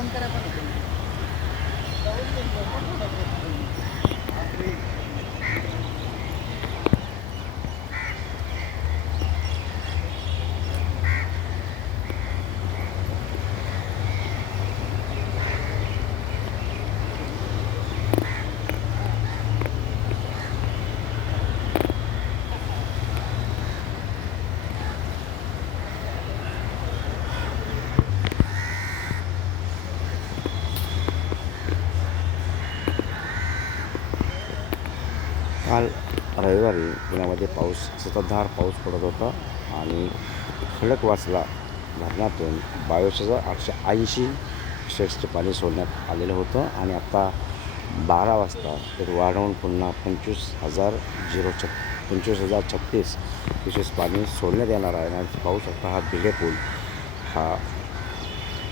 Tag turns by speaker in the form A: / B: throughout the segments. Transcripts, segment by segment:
A: ಒಂಥರ काल रविवारी पुण्यामध्ये पाऊस सततधार पाऊस पडत होता आणि खडकवासला धरणातून बावीस हजार आठशे ऐंशी शेट्सचे पाणी सोडण्यात आलेलं होतं आणि आत्ता बारा वाजता ते वाढवून पुन्हा पंचवीस हजार झिरो छ पंचवीस हजार छत्तीस विशेष पाणी सोडण्यात येणार आहे आणि पाहू शकता हा भिले पूल हा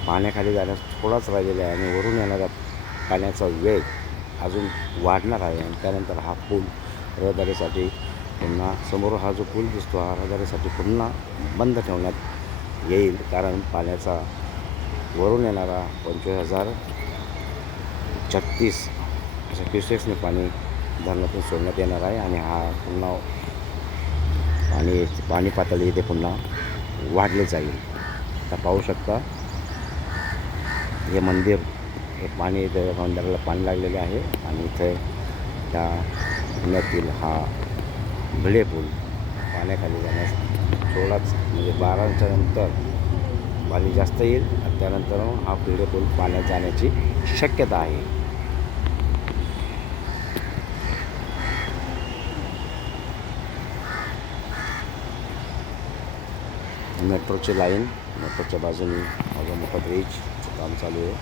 A: पाण्याखाली जाण्यास थोडाच राहिलेला आहे आणि वरून येणाऱ्या पाण्याचा वेग अजून वाढणार आहे आणि त्यानंतर हा पूल रहदारीसाठी पुन्हा समोर हा जो पूल दिसतो हा रहदारीसाठी पुन्हा बंद ठेवण्यात येईल. कारण पाण्याचा वरून येणारा पंचवीस हजार छत्तीस अशा क्युसेक्सने पाणी धरणातून सोडण्यात येणार आहे आणि हा पुन्हा पाणी पाणी पातळी इथे पुन्हा वाढले जाईल. आता पाहू शकता हे मंदिर हे पाणी इथे मंदिराला पाणी लागलेले आहे आणि इथे त्या पुण्यातील हा भिडे पूल पाण्याखाली जाण्यास थोडाच म्हणजे बाराच्या नंतर पाणी जास्त येईल आणि त्यानंतर हा भिडे पूल पाण्यात जाण्याची शक्यता आहे. मेट्रोची लाईन मेट्रोच्या बाजूने माझा मोठा ब्रिज काम चालू आहे.